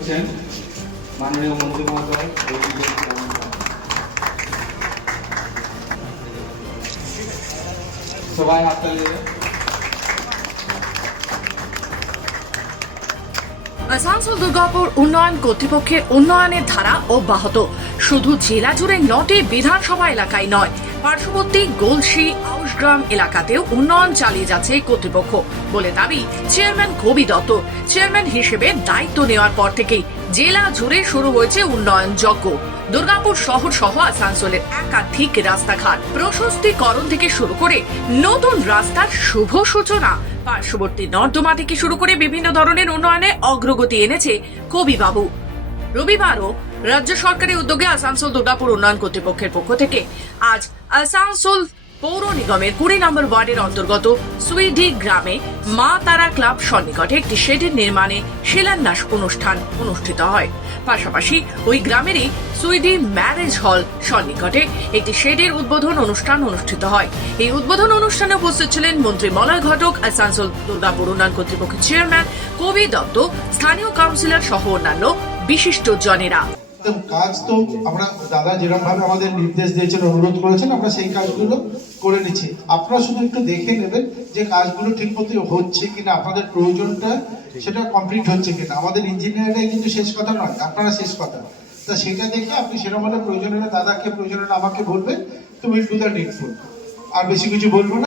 করছেন মাননীয় মন্ত্রী মহোদয়, সবাই আসানসোল, দুর্গাপুর উন্নয়ন কর্তৃপক্ষের উন্নয়নের ধারা অব্যাহত। শুধু জেলা জুড়ে নটি বিধানসভা এলাকায় নয় পার্শ্ববর্তী গোলসি আউসগ্রাম এলাকাতেও উন্নয়ন চালিয়ে যাচ্ছে কর্তৃপক্ষ বলে দাবি চেয়ারম্যান কবি দত্ত। চেয়ারম্যান হিসেবে দায়িত্ব নেওয়ার পর থেকেই জেলা জুড়ে শুরু হয়েছে উন্নয়ন যজ্ঞ। দুর্গাপুর শহর সহ আসানসোলের একাধিক রাস্তাঘাট প্রশস্তিকরণ থেকে শুরু করে নতুন রাস্তার শুভ সূচনা। পার্শ্ববর্তী নর্দমা থেকে শুরু করে বিভিন্ন ধরনের উন্নয়নে অগ্রগতি এনেছে কবিবাবু। রবিবারও রাজ্য সরকারের উদ্যোগে আসানসোল দুর্গাপুর উন্নয়ন কর্তৃপক্ষের পক্ষ থেকে আজ আসানসোল পৌর নিগমের কুড়ি নম্বর ওয়ার্ডের অন্তর্গত সুইডি গ্রামে মা তারা ক্লাব সন্নিকটে একটি শেডের নির্মাণে শিলান্যাস অনুষ্ঠান অনুষ্ঠিত হয়। পাশাপাশি ওই গ্রামেরই সুইডি ম্যারেজ হল সন্নিকটে একটি শেডের উদ্বোধন অনুষ্ঠান অনুষ্ঠিত হয়। এই উদ্বোধন অনুষ্ঠানে উপস্থিত ছিলেন মন্ত্রী মলয় ঘটক, আসানসোল দুর্গাপুর উন্নয়ন কর্তৃপক্ষের চেয়ারম্যান কবি দত্ত, স্থানীয় কাউন্সিলর সহ অন্যান্য বিশিষ্ট জনেরা। তো কাজ তো আমরা, দাদা যেরকম ভাবে আমাদের নির্দেশ দিয়েছেন, অনুরোধ করেছেন, আমরা সেই কাজগুলো করে নিচ্ছি। আপনারা শুধু একটু দেখে নেবেন যে কাজগুলো ঠিক মতো হচ্ছে কিনা, আপনাদের প্রয়োজনটা সেটা কমপ্লিট হচ্ছে কিনা। আমাদের ইঞ্জিনিয়াররাই কিন্তু শেষ কথা নয়, আপনারা শেষ কথা। তা সেটা দেখে আপনি সেরকম হলে প্রয়োজন হলে দাদাকে, প্রয়োজন হলে আমাকে বলবেন, তুমি ডু দ্য নিডফুল আর বেশি কিছু বলব না।